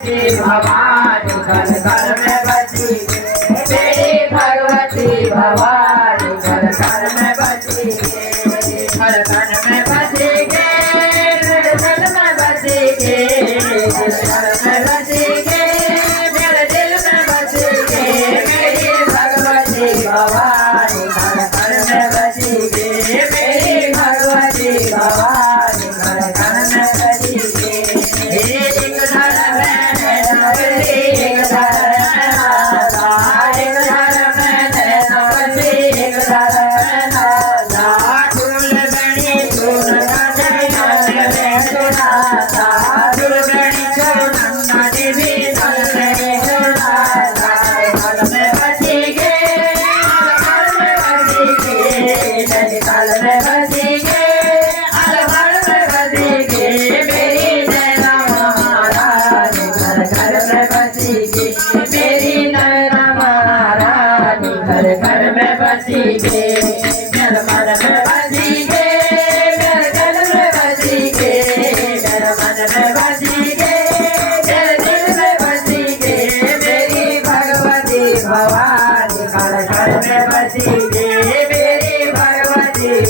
भवानी घर घर में बसी मेरी भगवती भवानी घर घर में बसी घर घर में बसी गे घर में बसी गे घर में बसी गे मेरे दिल में बसी गे मेरी भगवती भवानी घर घर में बसी गे मेरी भगवती भवानी घर घर में बसी गे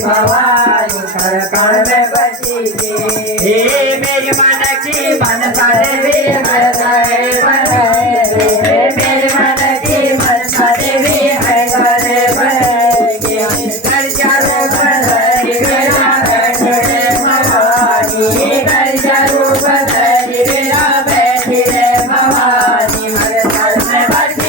भवानी घर घर में बसी गे मेरी मन की मनसा देवी हर घर मेरी मन की मनसा देवी हर घर घर चारों भवानी घर चारों भवानी भवानी हर घर में बसी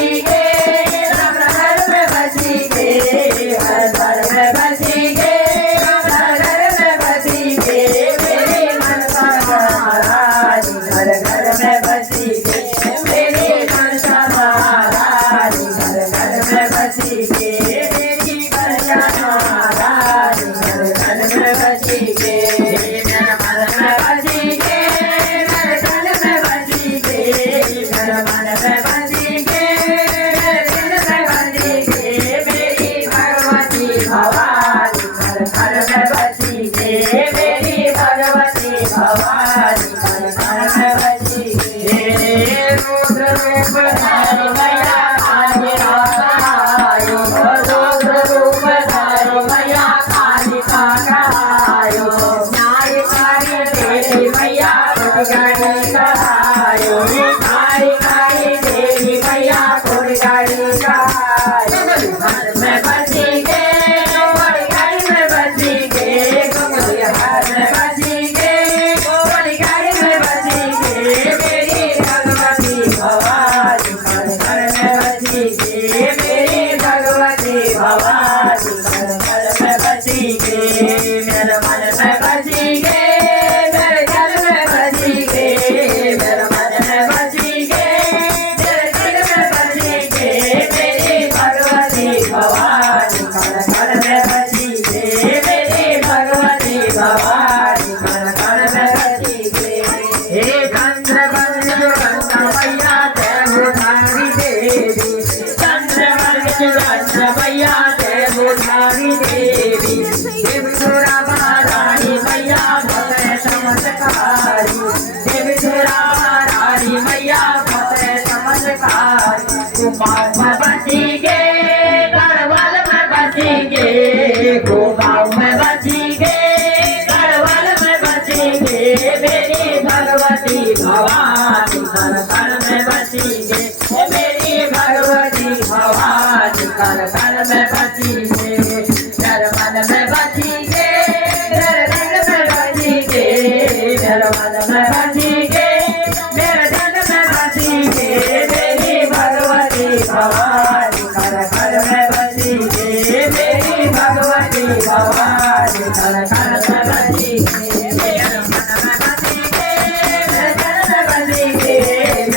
गे घर में बसी गे हर घर में बसी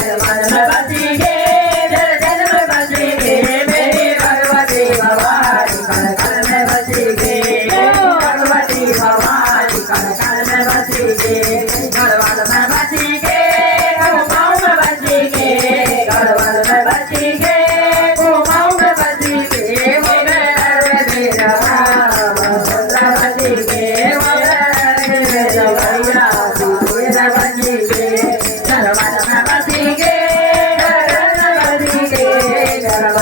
गे भवानी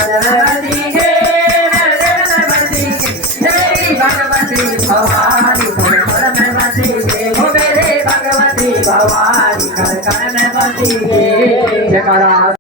धड़कन में बसी गे धड़कन में बसी गे मेरी भगवती भवानी धड़कन में बसी गे वो मेरे भगवती भवानी धड़कन में बसी गे जयकारा।